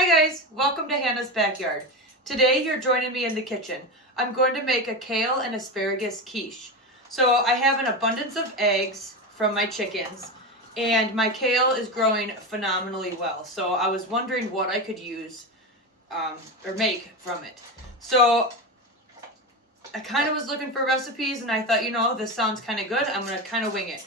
Hi guys, welcome to Hannah's Backyard. Today you're joining me in the kitchen. I'm going to make a kale and asparagus quiche. So I have an abundance of eggs from my chickens and my kale is growing phenomenally well. So I was wondering what I could use or make from it. So I kind of was looking for recipes and I thought, you know, this sounds kind of good. I'm going to kind of wing it.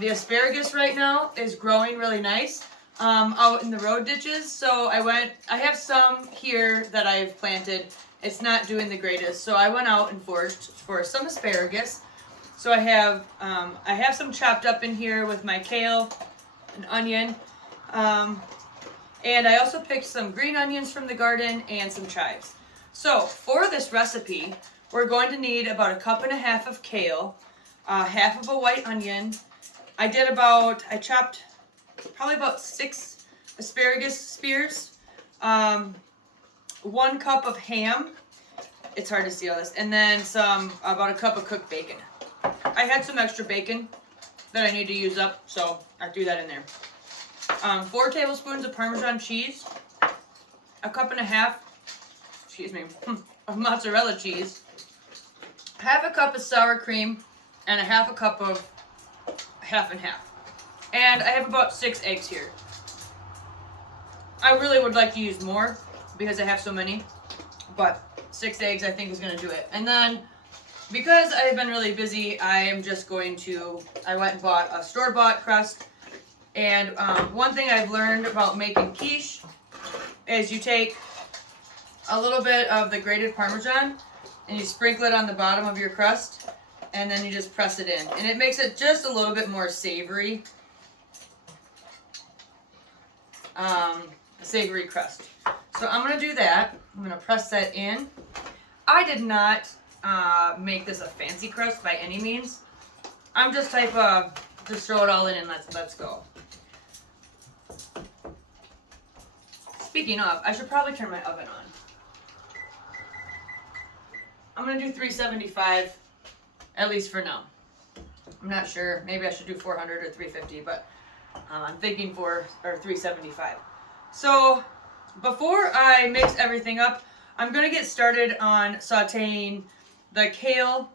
The asparagus right now is growing really nice out in the road ditches. So I have some here that I've planted. It's not doing the greatest. So I went out and foraged for some asparagus. So I have some chopped up in here with my kale, an onion, and I also picked some green onions from the garden and some chives. So for this recipe, we're going to need about 1.5 cups of kale, half of a white onion. I chopped probably about 6 asparagus spears, 1 cup of ham. It's hard to see all this. And then about 1 cup of cooked bacon. I had some extra bacon that I need to use up, so I threw that in there. 4 tablespoons of Parmesan cheese, 1.5 cups, of mozzarella cheese, half a cup of sour cream, and 1/2 cup of half and half. And I have about 6 eggs here. I really would like to use more because I have so many, but 6 eggs I think is going to do it. And then because I've been really busy, I went and bought a store-bought crust. And one thing I've learned about making quiche is you take a little bit of the grated Parmesan and you sprinkle it on the bottom of your crust, and then you just press it in. And it makes it just a little bit more savory. Savory crust. So I'm going to do that. I'm going to press that in. I did not make this a fancy crust by any means. I'm just type of just throw it all in and let's go. Speaking of, I should probably turn my oven on. I'm going to do 375, at least for now. I'm not sure. Maybe I should do 400 or 350, but I'm thinking 375. So before I mix everything up, I'm going to get started on sauteing the kale,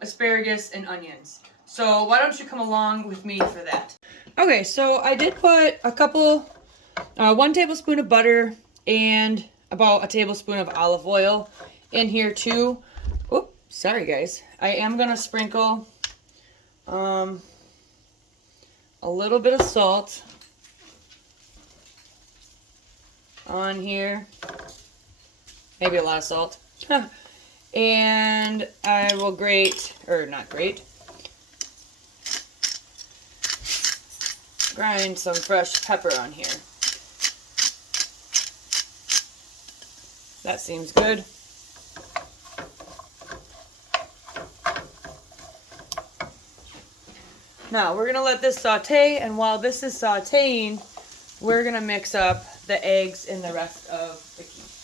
asparagus, and onions. So why don't you come along with me for that? Okay, so I did put 1 tablespoon of butter and about 1 tablespoon of olive oil in here too. Oops, sorry guys. I am going to sprinkle a little bit of salt on here. Maybe a lot of salt. And I will grind some fresh pepper on here. That seems good. Now we're going to let this saute, and while this is sauteing, we're going to mix up the eggs and the rest of the quiche.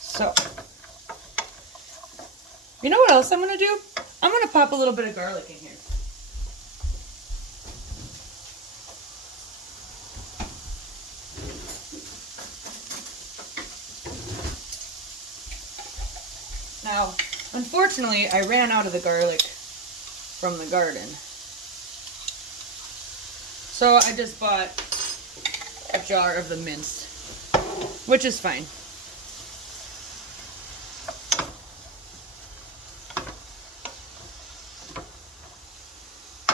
So, you know what else I'm going to do? I'm going to pop a little bit of garlic in here. Now, unfortunately, I ran out of the garlic from the garden. So I just bought a jar of the minced, which is fine.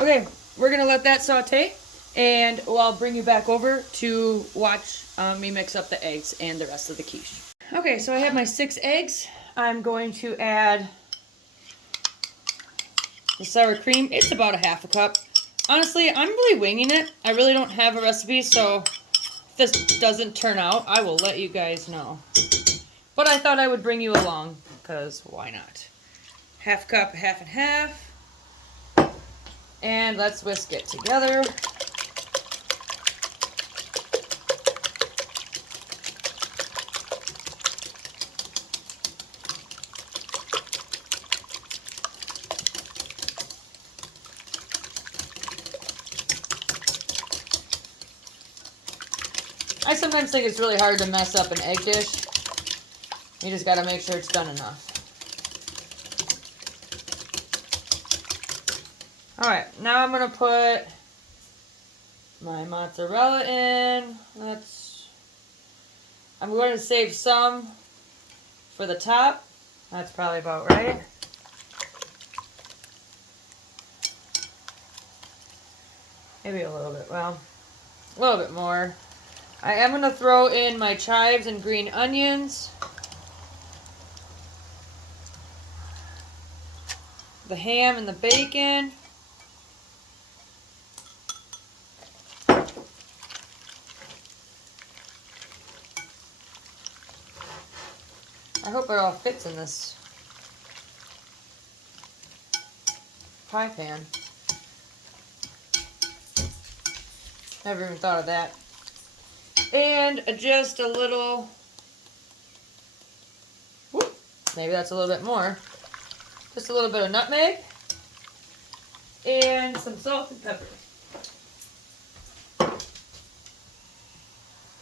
Okay, we're going to let that saute, and I'll bring you back over to watch me mix up the eggs and the rest of the quiche. Okay, so I have my 6 eggs. I'm going to add the sour cream. It's about 1/2 cup. Honestly, I'm really winging it. I really don't have a recipe, so if this doesn't turn out, I will let you guys know. But I thought I would bring you along, because why not? 1/2 cup, 1/2 and 1/2. And let's whisk it together. I sometimes think it's really hard to mess up an egg dish. You just gotta make sure it's done enough. Alright, now I'm gonna put my mozzarella in. I'm going to save some for the top. That's probably about right. Maybe a little bit, well, a little bit more. I am going to throw in my chives and green onions. The ham and the bacon. I hope it all fits in this pie pan. Never even thought of that. And just a little, whoop, maybe that's a little bit more. Just a little bit of nutmeg and some salt and pepper.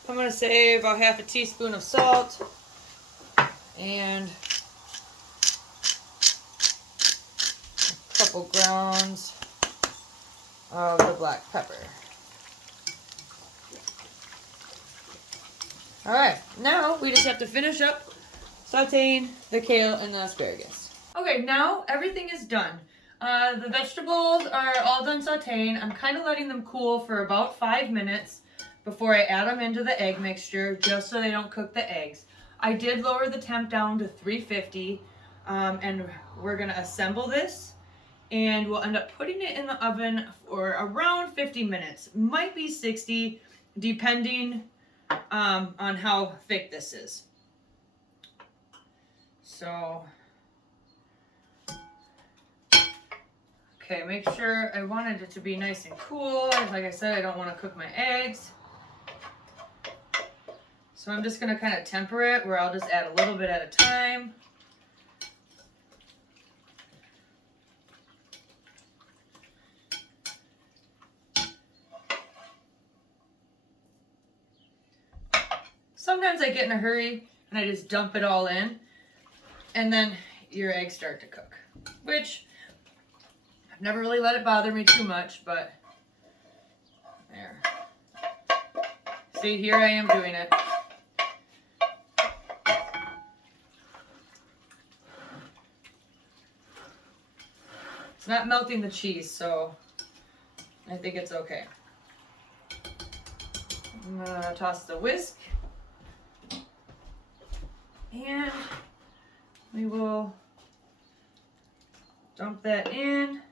I'm going to say about half a teaspoon of salt and a couple grounds of the black pepper. Alright, now we just have to finish up sauteing the kale and the asparagus. Okay, now everything is done. The vegetables are all done sauteing. I'm kind of letting them cool for about 5 minutes before I add them into the egg mixture, just so they don't cook the eggs. I did lower the temp down to 350, and we're going to assemble this, and we'll end up putting it in the oven for around 50 minutes. Might be 60, depending on how thick this is. So, okay, make sure, I wanted it to be nice and cool. Like I said, I don't want to cook my eggs. So I'm just going to kind of temper it, where I'll just add a little bit at a time. Sometimes I get in a hurry and I just dump it all in, and then your eggs start to cook, which I've never really let it bother me too much, but there. See, here I am doing it. It's not melting the cheese, so I think it's okay. I'm gonna toss the whisk, and we will dump that in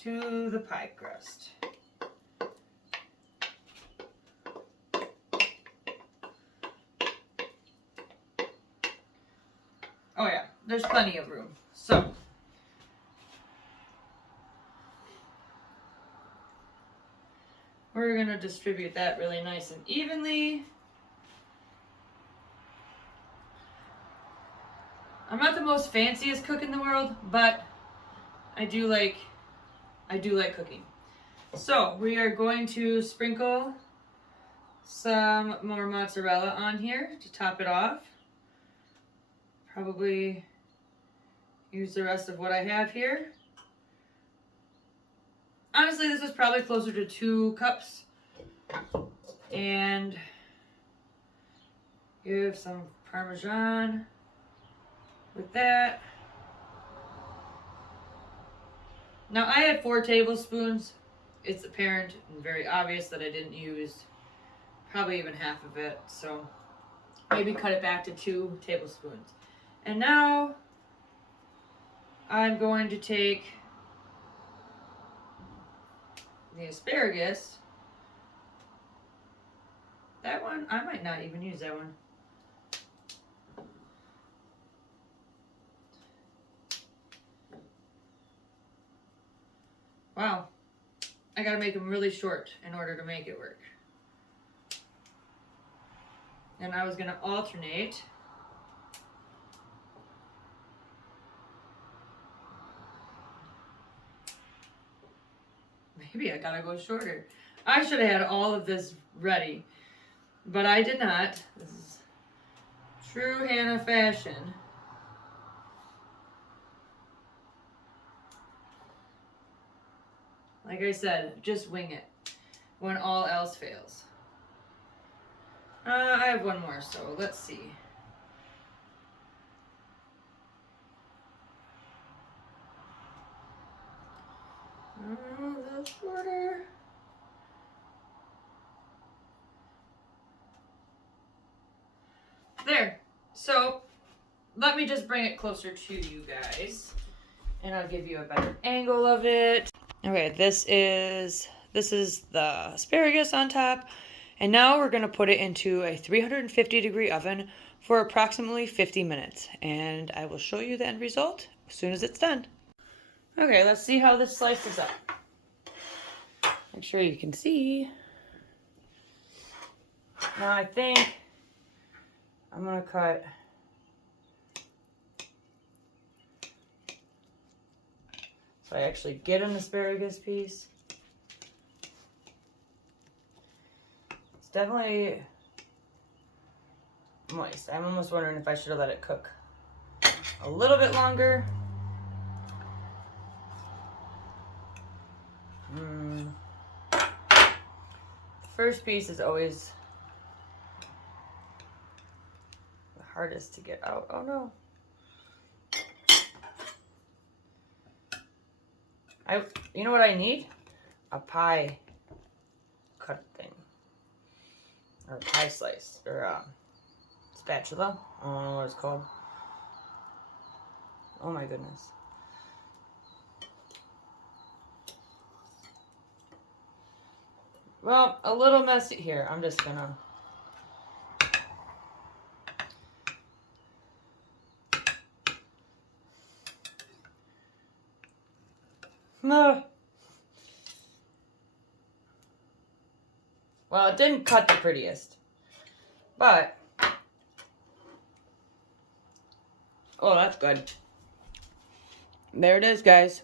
to the pie crust. Oh yeah, there's plenty of room. So, we're going to distribute that really nice and evenly. I'm not the most fanciest cook in the world, but I do like cooking. So we are going to sprinkle some more mozzarella on here to top it off. Probably use the rest of what I have here. Honestly, this is probably closer to 2 cups. And give some Parmesan with that. Now I had 4 tablespoons. It's apparent and very obvious that I didn't use probably even half of it. So maybe cut it back to 2 tablespoons. And now I'm going to take the asparagus. That one, I might not even use that one. Wow. I gotta make them really short in order to make it work. And I was gonna alternate. Maybe I gotta go shorter. I should have had all of this ready. but I did not. This is true Hannah fashion. Like I said, just wing it when all else fails. I have one more, so let's see. A little shorter. There. So let me just bring it closer to you guys, and I'll give you a better angle of it. Okay, this is the asparagus on top, and now we're gonna put it into a 350-degree oven for approximately 50 minutes, and I will show you the end result as soon as it's done. Okay, let's see how this slices up. Make sure you can see. Now I think I'm gonna cut so I actually get an asparagus piece. It's definitely moist. I'm almost wondering if I should have let it cook a little bit longer. The first piece is always the hardest to get out. Oh no. You know what I need? A pie cut thing. Or a pie slice. Or a spatula. I don't know what it's called. Oh my goodness. Well, a little messy here. I'm just gonna... No. Well, it didn't cut the prettiest. But... oh, that's good. There it is, guys.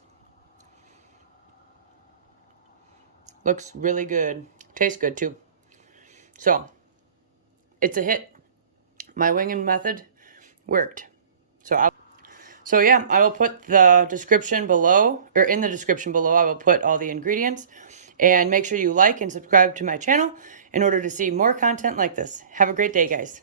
Looks really good. Tastes good, too. So, it's a hit. My winging method worked. So yeah, I will put the description below, or in the description below, I will put all the ingredients. And make sure you like and subscribe to my channel in order to see more content like this. Have a great day, guys.